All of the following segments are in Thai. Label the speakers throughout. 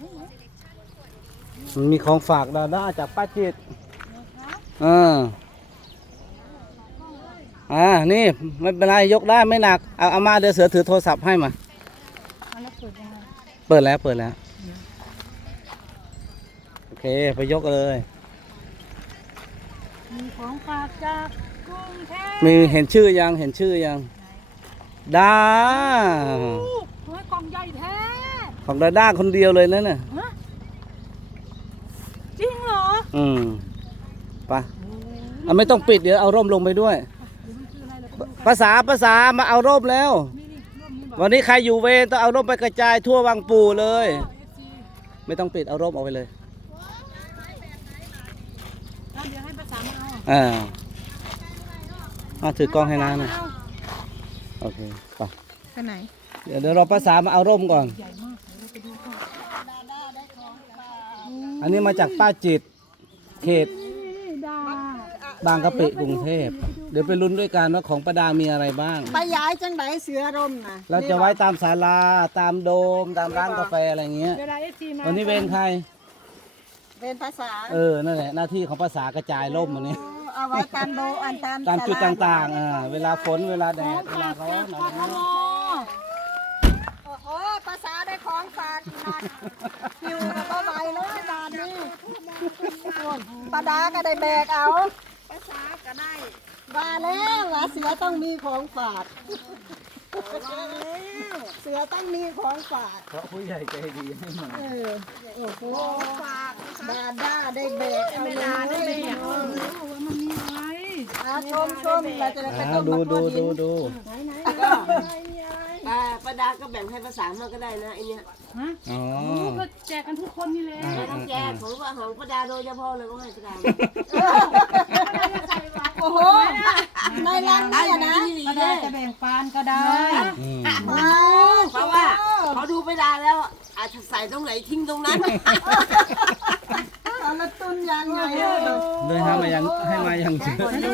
Speaker 1: มันมีของฝากดาด้าจากป้าจิตนี่ไม่เป็นไรยกได้ไม่หนักเอามาเดี๋ยวเสือถือโทรศัพท์ให้มาเปิดแล้วโอเคไปยกเลย
Speaker 2: มีของฝากจากกรุงเทพ
Speaker 1: มีเห็นชื่อยังดา
Speaker 2: โอ้ยกล่องใหญ่แท้
Speaker 1: ของดาด้าคนเดียวเลยนั่นน่ะ
Speaker 2: จริงเหรอ
Speaker 1: ไปไม่ต้องปิดเดี๋ยวเอาร่มลงไปด้วยภาษามาเอาร่มแล้ววันนี้ใครอยู่เวรต้องเอาร่มไปกระจายทั่ววังปู่เลยไม่ต้องปิดเอาร่มออกไปเลย
Speaker 2: เดี๋ยวให้ภาษามา
Speaker 1: เอาถือกล้องให้น้าหน่อยโอเคไป
Speaker 2: ไหน
Speaker 1: เดี๋ยวเราภาษามาเอาร่มก่อนอันนี้มาจากป้าจิตเขตบางกะปิกรุงเทพเดี๋ยวไปลุ้นด้วยกันว่าของป้าดามีอะไรบ้าง
Speaker 3: ไปย้ายจังไหนเสือร่มนะ
Speaker 1: เราจะไว้ตามศาลาตามโดมตามร้านกาแฟอะไรเงี้ยวันนี้เวรใคร
Speaker 3: เวรภาษา
Speaker 1: นั่นแหละหน้าที่ของภาษากระจายร่มวันนี้
Speaker 3: เอาไว้ตามโด
Speaker 1: ตามจุดต่างๆเวลาฝนเวลาแดดเวลาร้อนอะไรเงี้ย
Speaker 3: โอ้โหภาษาได้ของฝากอยู่ก็ไหวเลยบาทนี้ปาดาก็ได้แบกเอาภาษาก็ได้ว่าแล้วว่าเสือต้องมีของฝากเสือต้องมีของฝาก
Speaker 1: เพราะผู้ใหญ่ใจดีให้มา
Speaker 3: โอ้โหฝากดาด้าได้แบกเอาเลย
Speaker 2: มันมีอะไร
Speaker 3: ชมเราจะได้ไปต้ม
Speaker 1: ดู
Speaker 3: ไหนปาดาก็แบ่งให้ภาษามาก็ได้นะไอเนี้ย
Speaker 2: ก็แจกกันทุกคนนี่แหละ
Speaker 3: ไม่ต้องแจกของปาดาโดยเฉพาะเลยก็ให้ปาดาโอ้โหในรังนี่นะ
Speaker 2: ปาดาจะแบ่งปานก็ได้
Speaker 3: เพราะว่าเขาดูปาดาแล้วอาจจะใส่ตรงไหนทิ้งตรงนั้นเอาละตุนยังไง
Speaker 1: เลยให้มายัง
Speaker 2: ดู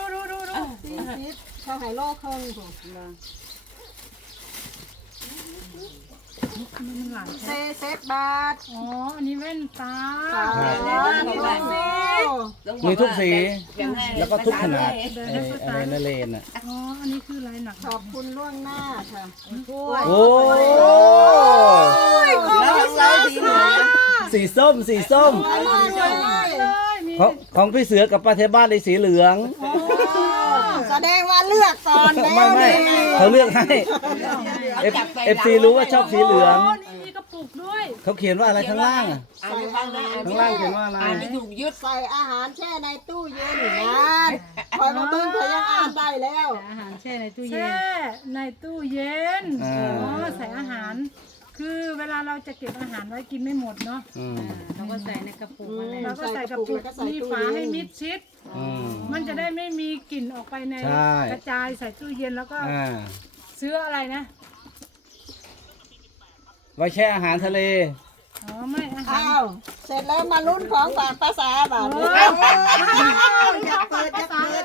Speaker 3: เขาให้โลกเครื่องเซฟบาท
Speaker 2: อันนี้แว่นตา
Speaker 1: มีทุกสีแล้วก็ทุกขนาดอะไรนั่นเลน
Speaker 2: อันนี้คืออะไรหนัก
Speaker 3: ขอบคุณล่วงหน้าค่ะ
Speaker 1: โอ้สีส้มของพี่เสือกับป้าเทบ้านในสีเหลือง
Speaker 3: แสดงว่าเลือกก่อน
Speaker 1: ไม่เขาเลือกให้FC รู้ว่าชอบสีเหลือง
Speaker 2: มีกระปุกด้วย
Speaker 1: เขาเขียนว่าอะไรข้างล่างข้างล่างเขียนว่าอะไร
Speaker 3: ไม่ถูกยึดใส่อาหารแช่ในตู้เย็นนะคอยมาเบิ่งเขายังอ่านได้แล้ว
Speaker 2: อาหารแช่ในตู้เย็นใส่อาหารคือเวลาเราจะเก็บอาหารไว้กินไม่หมดเนาะเราก็ใส่ในกระปุกเราก็ใส่กระปุกมีฝาให้มิดชิดมันจะได้ไม่มีกลิ่นออกไปในกระจายใส่ตู้เย็นแล้วก็ซื้ออะไรนะ
Speaker 1: ไว้แช่อาหารทะเล
Speaker 2: ไม่อาหาร
Speaker 3: เสร็จแล้วมาลุ้นของฝากภาษาบ่าวจะเปิด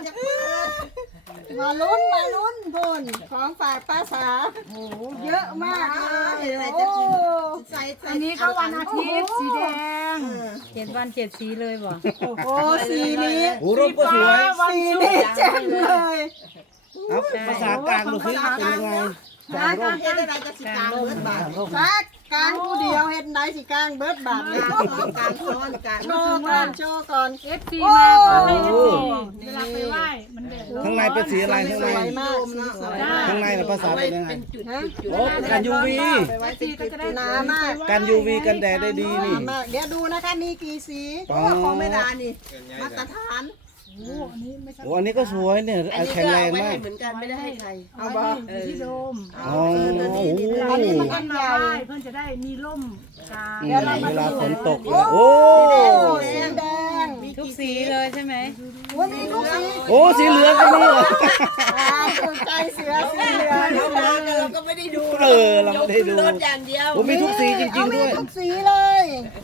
Speaker 3: มาลุ้นพุ่นของฝากภาษาโอ้เยอะมากเลย
Speaker 2: อันนี้ก็วันอาทิตย์สีแดง7 วัน 7 สีเลยบ่
Speaker 3: โอ้สีนี้
Speaker 1: รูปก็สวย
Speaker 3: สีนี้แจ่มเลย
Speaker 1: ภาษากลางดูสิเป็นยังไง
Speaker 3: เฮ็ดอะไรจะสิกลางเบิดบาทกลางผู้เดียวเฮ็ดได้สิกลางเบิดบาทเลยกลางซ้อนกันโชว์ก่อน
Speaker 2: FC มาก็ให้ FC เวลาไปไหว้มันเด็ด
Speaker 1: ข้างในเป็นสีอะไรข้างในข้างในภาษาเป็นยังไงโอ้กัน UV
Speaker 3: หนามาก
Speaker 1: กัน UV กันแดดได้ดีนี่
Speaker 3: เดี๋ยวดูนะคะมีกี่สีของไม่ดานี่มาตรฐาน
Speaker 1: อันนี้ก็สวยเนี่ยแข็งแรงมาก
Speaker 3: เหมือนกันไม่ได้ให้ใคร
Speaker 2: เอาบ่ที่โดม
Speaker 3: อันนี้มันอันใหญ่
Speaker 2: เพื่อนจะได้มีร่มกลาง
Speaker 1: เวลาฝนตก
Speaker 3: โอ้สีแดง
Speaker 2: ทุกสีเลยใช่ไหม
Speaker 3: มีทุกสี
Speaker 1: โอ้สีเหลืองก็มีเหรอ
Speaker 3: ถูกใจเสือสีเหลืองเราก็ไม่ได้ดู
Speaker 1: เราไม่ได้ดู
Speaker 3: อย่างเดียว
Speaker 1: มีทุกสีจริงๆด้วย
Speaker 3: ทุกสีเลย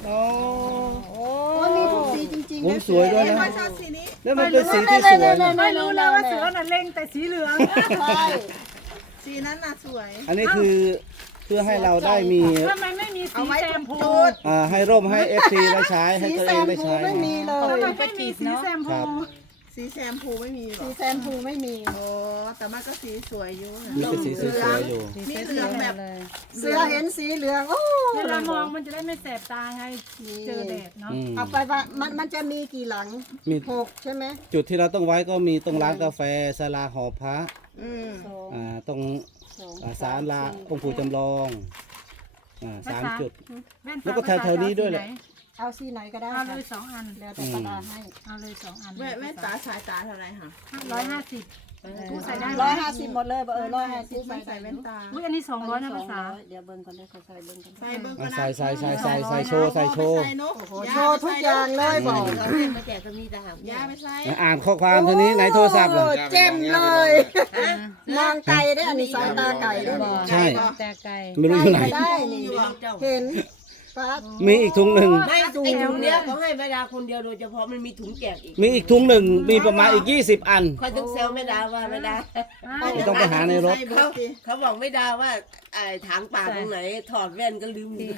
Speaker 3: มีทุกสีจริง
Speaker 1: ๆสวยด้วยนะแล้วมันเป็นสีที่สวย
Speaker 2: ไม่รู้เลยว่าเสือน่ะเล็งแต่สีเหลือง
Speaker 3: ใช่สีนั้นน่ะสวย
Speaker 1: อันนี้คือเพื่อให้เราได้มี
Speaker 2: ทำไมไม่มีสีแชมพู
Speaker 1: ให้ร่มให้ FC ได้ใช้ให้
Speaker 3: สี
Speaker 1: ตัว
Speaker 3: แซ
Speaker 1: เอง
Speaker 3: ม
Speaker 1: ได้
Speaker 3: พู
Speaker 1: ใช้
Speaker 3: ไม่มีเล
Speaker 2: ทำ
Speaker 3: ย
Speaker 2: ไมไม่มีสีแชม
Speaker 1: ครั
Speaker 2: พู
Speaker 1: บ
Speaker 4: สีแชมพูไม่มีหร
Speaker 3: สี
Speaker 4: อ
Speaker 3: แซมพูไม่มี
Speaker 4: โอ้แต่มันก็สีสวยอยู่นะ
Speaker 1: มีแต่สีสวยๆอยู่
Speaker 4: มีเหลืองแบบ
Speaker 3: เสือเห็นสีเหลืองโอ้
Speaker 2: เวลามองมันจะได้ไม่แสบตาไงเจอแดดเนาะ
Speaker 1: อืม
Speaker 3: เอาไปว่ามันจะมีกี่หลัง
Speaker 1: มี
Speaker 3: 6 ใช่ไหม
Speaker 1: จุดที่เราต้องไว้ก็มีตรงร้านกาแฟศาลาหอพระ
Speaker 4: อืม
Speaker 1: ตรงศาลาองค์ปู่จำลอง3 จุด แล้วก็แถวๆนี้ด้วยแหละ
Speaker 3: เอาสีไหนก็ได้
Speaker 2: เอา
Speaker 3: ค่ะ
Speaker 2: เลย2 อัน
Speaker 3: แล้วแต่ประดาให้
Speaker 2: เอาเลย2 อัน
Speaker 4: แว่นตาสายตาเท่าไหร่คะ
Speaker 2: 150ผู้ใส่ได้
Speaker 3: 150หมดเลยเออ150
Speaker 4: ไม่ใส่แว่นตา
Speaker 2: อุ้ยอันนี้200นะภาษา
Speaker 3: เดี๋ยวเบิ่งก่อนได้เขาใส่เบิ่งก่อน
Speaker 4: ใส่เบิ้งก็
Speaker 1: ใส่โชว์ใส่โชว์
Speaker 3: โชว์ทุกอย่างเลยบอก
Speaker 4: ยาไปใส่
Speaker 1: อ่านข้อความทีนี้ไหนโทรศัพท์ล่ะ
Speaker 3: โอ้เจ็มเลยมองไก่ได้อันนี้สายตาไก่ได้บอก
Speaker 1: ใช่
Speaker 2: แต่ไก่
Speaker 1: ไม่รู้อยู่ไหน
Speaker 3: ได้นี่เห็นปั๊บ
Speaker 1: มีอีกถุงหนึ่ง
Speaker 5: ไม่ถุงเนี้ยเขาให้แม่ดาคนเดียวโดยเฉพาะมันมีถุงแจกอีก
Speaker 1: มีอีกถุงหนึ่งมีประมาณอีก20 อัน
Speaker 5: คอยต้องเซลแม่ดาว่าแม่ดา
Speaker 1: ต้องไปหาในรถ
Speaker 5: เขาบอกแม่ดาว่าไอ้ถางปากตรงไหนถอดแว่นก็ลืมหนี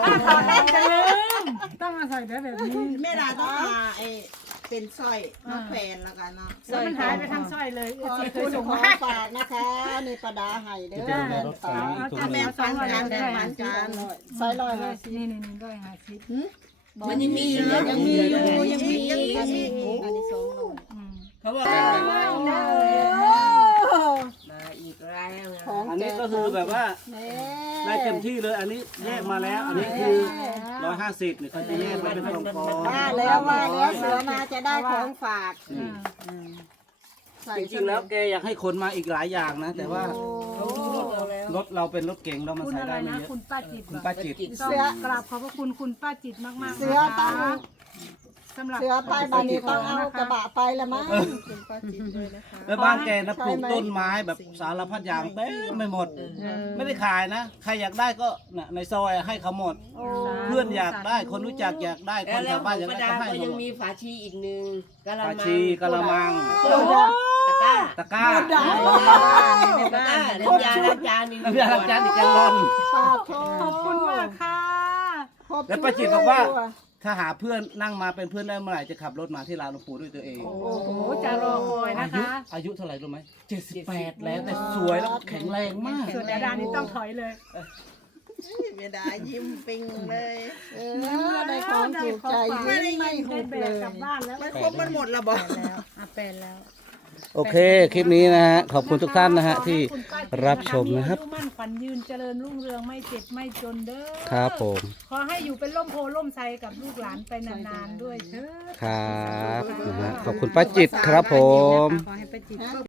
Speaker 2: ต้องมาใส่แบบนี้
Speaker 4: แม่ดาต้องมาไอเป็นสร้อยมาแขวนแล้วกันเนาะ
Speaker 2: แล้วมันหายไปทั้งสร้อยเลย
Speaker 3: ขอบ
Speaker 2: เค
Speaker 3: คุ
Speaker 2: ย
Speaker 3: ณ
Speaker 2: ส่ง
Speaker 3: ขอ
Speaker 2: มา
Speaker 3: ฝากนะคะนี่ประดาให้เด้อ
Speaker 1: ในรถไฟอีกถุงหนึ่ง
Speaker 4: ปันกันแบ่งปันกัน
Speaker 3: ใส่ลอย
Speaker 2: นี่ด้วย50
Speaker 5: มันยังมีอยู่
Speaker 3: ยังมีอยู่
Speaker 4: ยังมี
Speaker 3: อันนี้200
Speaker 5: เขาบอก
Speaker 3: โอ้
Speaker 5: มาอีกแล้วนะ
Speaker 3: ของ
Speaker 1: อันนี้ก็คือแบบว่า
Speaker 3: แม่
Speaker 1: ได้เต็มที่เลย อันนี้แยกมาแล้ว อันนี้คือ150เนี่ยเขาจะแยกมาเป็นกล่อง
Speaker 3: ว่าแล้วเสือมาจะได้ของฝากใส่
Speaker 1: จริงๆแล้วแกอยากให้คนมาอีกหลายอย่างนะ แต่ว่า
Speaker 5: เขาดูรถเราแล้ว
Speaker 1: รถเราเป็นรถเก๋งเรามา
Speaker 2: คุณ
Speaker 1: ใส่
Speaker 2: อะไร
Speaker 1: ได้ไม่
Speaker 2: นะ
Speaker 1: เยอะ
Speaker 2: คุณป้าจิต
Speaker 1: คุณป้าจิต
Speaker 2: ต้องกราบขอบพระคุณคุณป้าจิตมากๆ
Speaker 3: เสือตั้ง
Speaker 2: สำหรับ
Speaker 3: เสือไปบ้านนี้ต้องเอากระบะไปละมั้ง
Speaker 4: เป็นป้าจิตด้วยนะคะ
Speaker 1: แล้วบ้านแกนะปลูกต้นไม้แบบสารพัดอย่างเต็มไม่หมด ไม่ได้ขายนะ ใครอยากได้ก็น่ะในซอยให้เขาหมด เพื่อนอยากได้ คนรู้จักอยากได้ คนแถ
Speaker 5: แล้ว
Speaker 1: วบ้านอยาก
Speaker 5: แม่
Speaker 1: ได้
Speaker 5: ดา
Speaker 1: ก็ให้
Speaker 5: ก็
Speaker 1: ห
Speaker 5: ยัง
Speaker 1: มด
Speaker 5: มีฝาชีอีกหนึ่งกะละ
Speaker 1: ปา
Speaker 5: มัง
Speaker 1: ชีกะละมัง
Speaker 5: ตะกร้า
Speaker 1: ตะกร้า
Speaker 5: ในบ้านน้ำยาล้างจานอีก
Speaker 1: น้ำยาล้างจานอีกแกลลอน
Speaker 2: ขอบคุณมากค่ะ
Speaker 1: แล้วป้าจิตบอกว่า ถ้าหาเพื่อนนั่งมาเป็นเพื่อนได้เมื่อไหร่จะขับรถมาที่ลานหลวงปู่ด้วยตัวเอง
Speaker 2: โอ้โหจะรอคอยนะคะ
Speaker 1: อายุเท่าไหร่รู้ไหม78 แล้วแต่สวยแล้วก็แข็งแรงมาก
Speaker 2: ส่วนดาดานี่ต้องถอยเลย
Speaker 4: แม่ดายิ้มปิงเลย
Speaker 3: ได้ของถูกใจยิ้มไม่หุบ
Speaker 2: แบ
Speaker 3: เล
Speaker 2: ก
Speaker 3: ย
Speaker 2: กลับบ้านแล้ว
Speaker 4: มันครบมันหมดแล้วบอก
Speaker 1: โอเค คลิปนี้นะฮะ ขอบคุณทุกท่านนะฮะที่รับชมนะครับ
Speaker 2: ขอให้ณป้าจิตมีอายุมั่นขวัญยืนเจริญรุ่งเรืองไม่เจ็บไม่จนเด้อ
Speaker 1: ครับผม
Speaker 2: ขอให้อยู่เป็นร่มโพล่มไทรกับลูกหลานไปนานๆด้วยเถิด
Speaker 1: ครับนะฮะขอบคุณป้าจิตครับผม
Speaker 2: ขอให้ป้าจิต